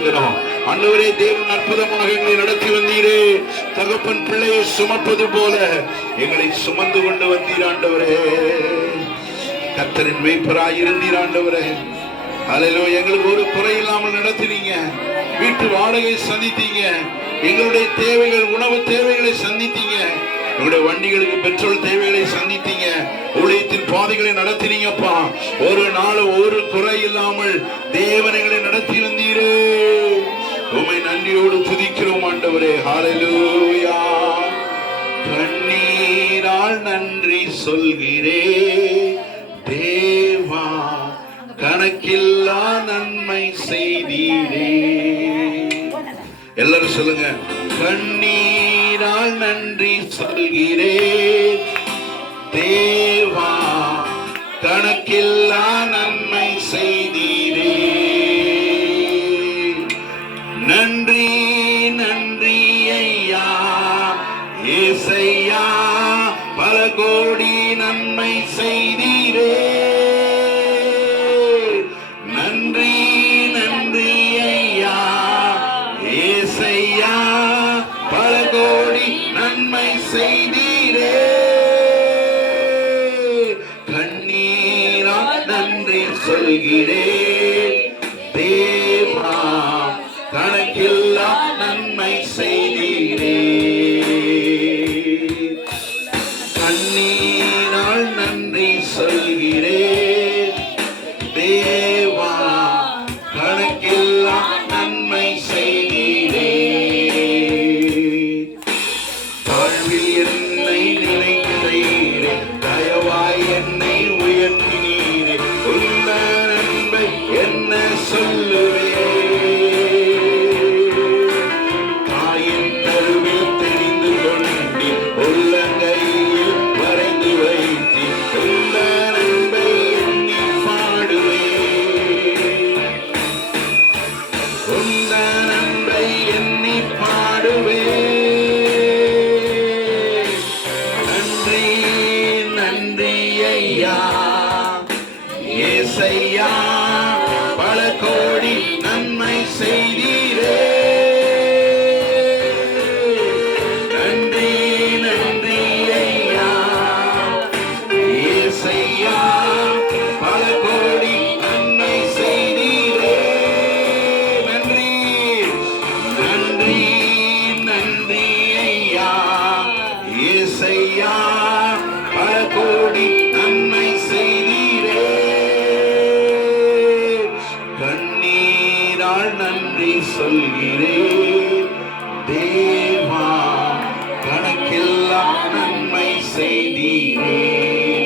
வந்தனம் அன்றுவரே தேவன் அற்புதமாக எங்களை நடத்தி வந்தீரே. தகப்பன் பிள்ளையை சுமப்பது போல எங்களை சுமந்து கொண்டு வந்தீர் ஆண்டவரே. கர்த்தரின் மேய்ப்பராய் இருந்தீர் ஆண்டவரே. அலையிலோ எங்களுக்கு ஒரு குறை இல்லாமல் நடத்தினீங்க. வீட்டு வாடகை சந்தித்தீங்க. எங்களுடைய தேவைகள் உணவு தேவைகளை சந்தித்தீங்க. எங்களுடைய வண்டிகளுக்கு பெட்ரோல் தேவைகளை சந்தித்தீங்க. ஊழியத்தின் பாதைகளை நடத்தினீங்கப்பா. ஒரு நாள் ஒரு குறை இல்லாமல் தேவனைகளை நடத்தி வந்தீரே. நன்றியோடு துதிக்கிறோம் ஆண்டவரே. ஹalleluya கண்ணீரால் நன்றி சொல்கிறே. தேவா கணக்கில்லா நன்மை செய்தீரே. எல்லாரும் சொல்லுங்க கண்ணீரால் நன்றி சொல்கிறே. தேவா கணக்கில்லா நன்மை செய்தீர். ஐயா பல கோடி நன்மை செய்தீரே. நன்றி நன்றி ஐயா ஏசையா பல கோடி நன்மை செய்தீரே. கண்ணீரா நன்றி சொல்கிறே. தேவா கணக்கில்லா நன்மை செய்தீரே. சொல்கிறேன் தேவா கணக்கில்லா நன்மை செய்தீரே.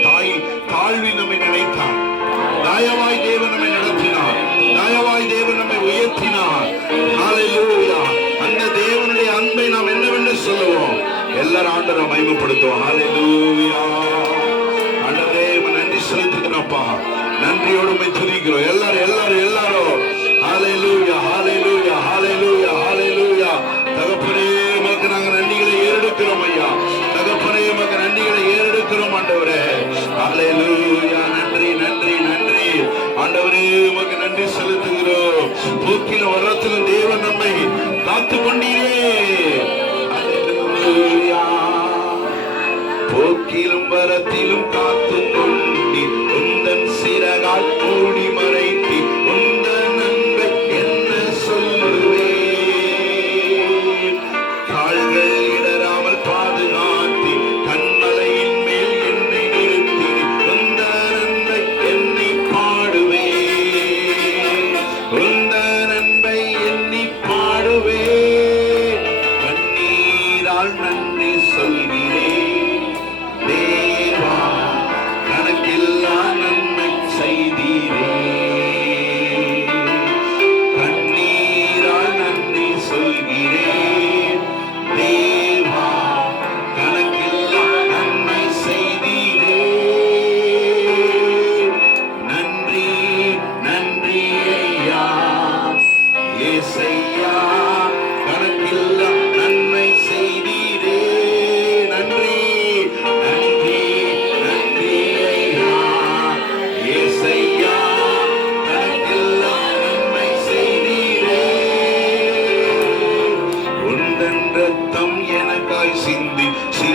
தாய் தாழ்வில் நம்மை நினைத்தார். தயவாய் தேவன் நம்மை நடத்தினார். தயவாய் தேவன் நம்மை உயர்த்தினார். அந்த தேவனுடைய அன்பை நாம் என்னவென்று சொல்லுவோம்? எல்லாரும் ஆண்டவரை மகிமைப்படுத்துவோம். ஹalleluya. ஆண்டவரே நன்றி செலுத்துகிறோம்ப்பா நன்றியோடு உம்மை துதிக்கிறோம். எல்லாரும் எல்லாரும் எல்லாரும். ஹalleluya ஹalleluya. ஆண்டவரே. அலையலூயா நன்றி நன்றி நன்றி. ஆண்டவரே உமக்கு நன்றி செலுத்துகிறோம். போக்கிலும் வரத்திலும் தேவன் நம்மை காத்து கொண்டீரே போக்கிலும் வரத்திலும் காத்து கொண்டி உந்தன் சிறகால் மூடி மறை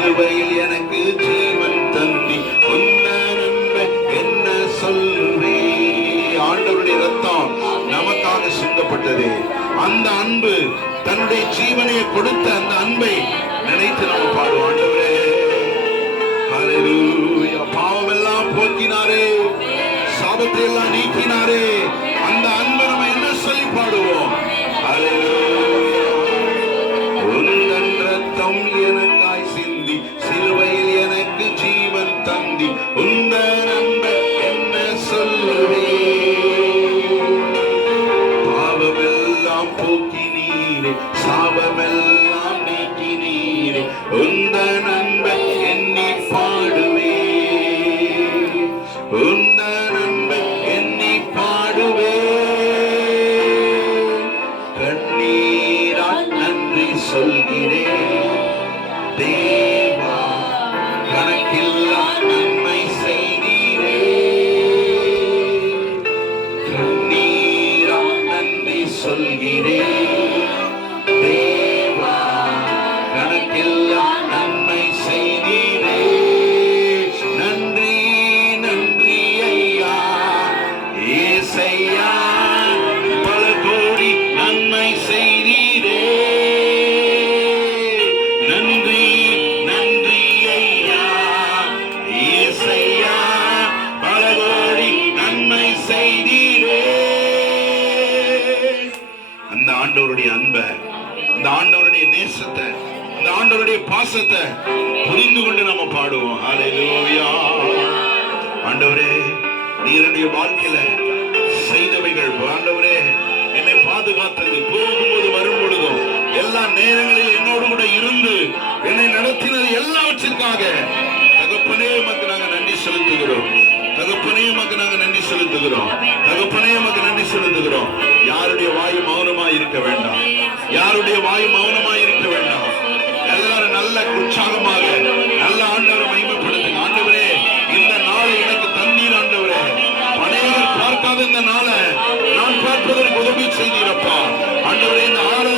கிருபையில் எனக்கு ஜீவன் தந்தி. என்ன சொல்வே ஆண்டவருடைய ரத்தம் நமக்காக சிந்தப்பட்டது. அந்த அன்பு தன்னுடைய ஜீவனையை கொடுத்த அந்த அன்பை நினைத்து நாம் பாடுவோம் ஆண்டவரே. பாவம் எல்லாம் போக்கினாரே. சாபத்தை எல்லாம் நீக்கினாரே. உந்தன் அன்பை எண்ணி பாடுவே. உந்தன் அன்பை எண்ணி பாடுவே. கண்ணீரால் நன்றி சொல்கிறேன் தேவா கணக்கில்லா நன்மை செய்தீரே நன்றி சொல்கிறேன் ஆண்டவரே நீருடைய வாழ்க்கையில செய்தவைகள். ஆண்டவரே என்னை பாதுகாத்தது. போகும்போது வரும் பொழுதும் எல்லா நேரங்களில் என்னோடு கூட இருந்து என்னை நடத்தினது எல்லாவற்றிற்காக தகப்பனே உமக்கு நாங்க நன்றி செலுத்துகிறோம். தகப்பனே உமக்கு நாங்க நன்றி செலுத்துகிறோம். தகப்பனே உமக்கு நன்றி செலுத்துகிறோம். யாருடைய வாய் மௌனமாய் இருக்க வேண்டாம். யாருடைய வாய் மௌனமாய் இருக்க வேண்டாம். எல்லாரும் நல்ல உற்சாகமாக நல்ல ஆண்டவரை மகிமைப்படுத்துங்க அநேகர் இந்த நாளை நான் பார்ப்பதற்கு உதவி செய்தீரப்பா. ஆண்டவரே இந்த ஆராதனை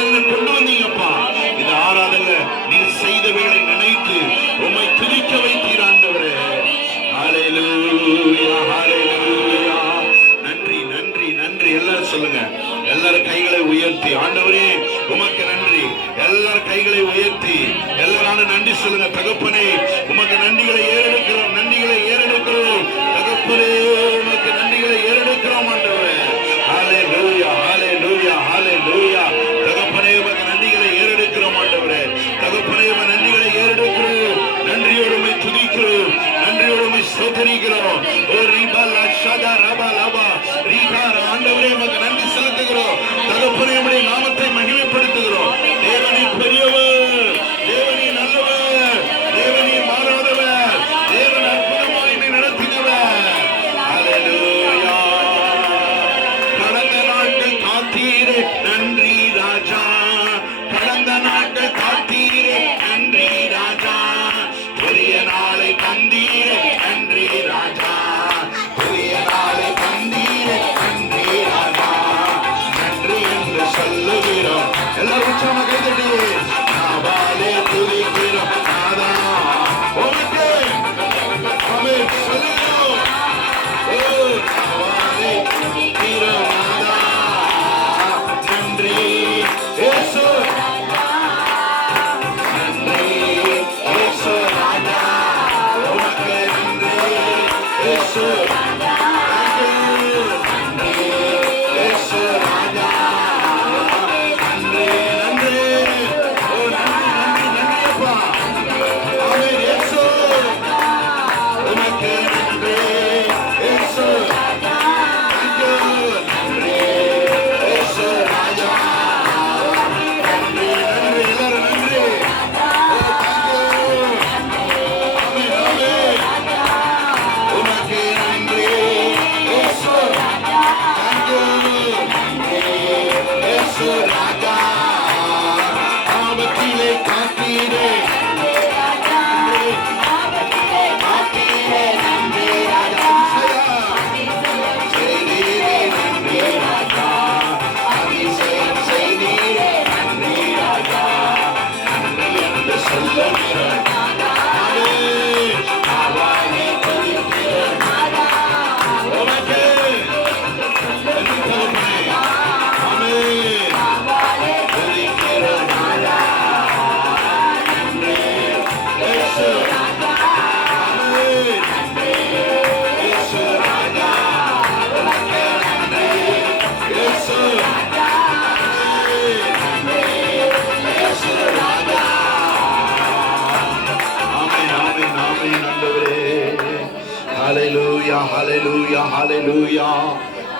ஹalleluya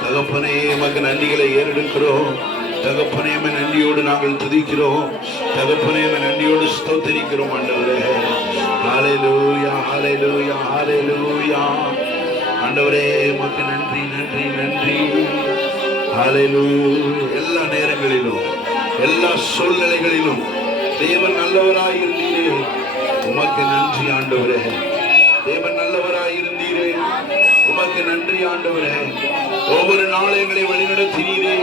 தகப்பனே மக நன்றிகளை ஏறெடுக்கிறோம். தகப்பனே உம்மை நன்றியோடு நாங்கள் துதிக்கிறோம். தகப்பனே உம்மை நன்றியோடு ஸ்தோத்திரிக்கிறோம் ஆண்டவரே. ஹalleluya ஹalleluya ஹalleluya ஆண்டவரே மக்கு நன்றி நன்றி நன்றி. ஹalleluya எல்லா நேரங்களிலும் எல்லா சூழ்நிலைகளிலும் தேவன் நல்லவராய் இருந்தீரே உமக்கு நன்றி ஆண்டவரே. தேவன் நல்லவராய் இருந்தீரே உமக்கு நன்றி ஆண்டவரே. ஒவ்வொரு நாளும் எங்களை வழிநடத்தினீரே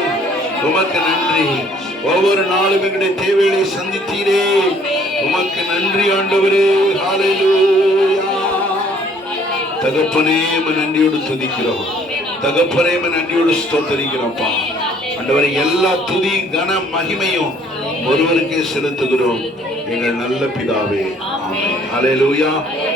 உமக்கு நன்றி. ஒவ்வொரு நாளும் எங்களுடைய தேவைகளை சந்தித்தீரே. உமக்கு நன்றி ஆண்டவரே. ஹalleluya தகப்பனே நன்றியோடு துதிக்கிறோம். தகப்பனே நன்றியோடு ஸ்தோத்தரிக்கிறோம்ப்பா ஆண்டவரே எல்லா துதி கன மகிமையும் ஒருவருக்கே செலுத்துகிறோம். எங்கள் நல்ல பிதாவே. ஆமென். ஹalleluya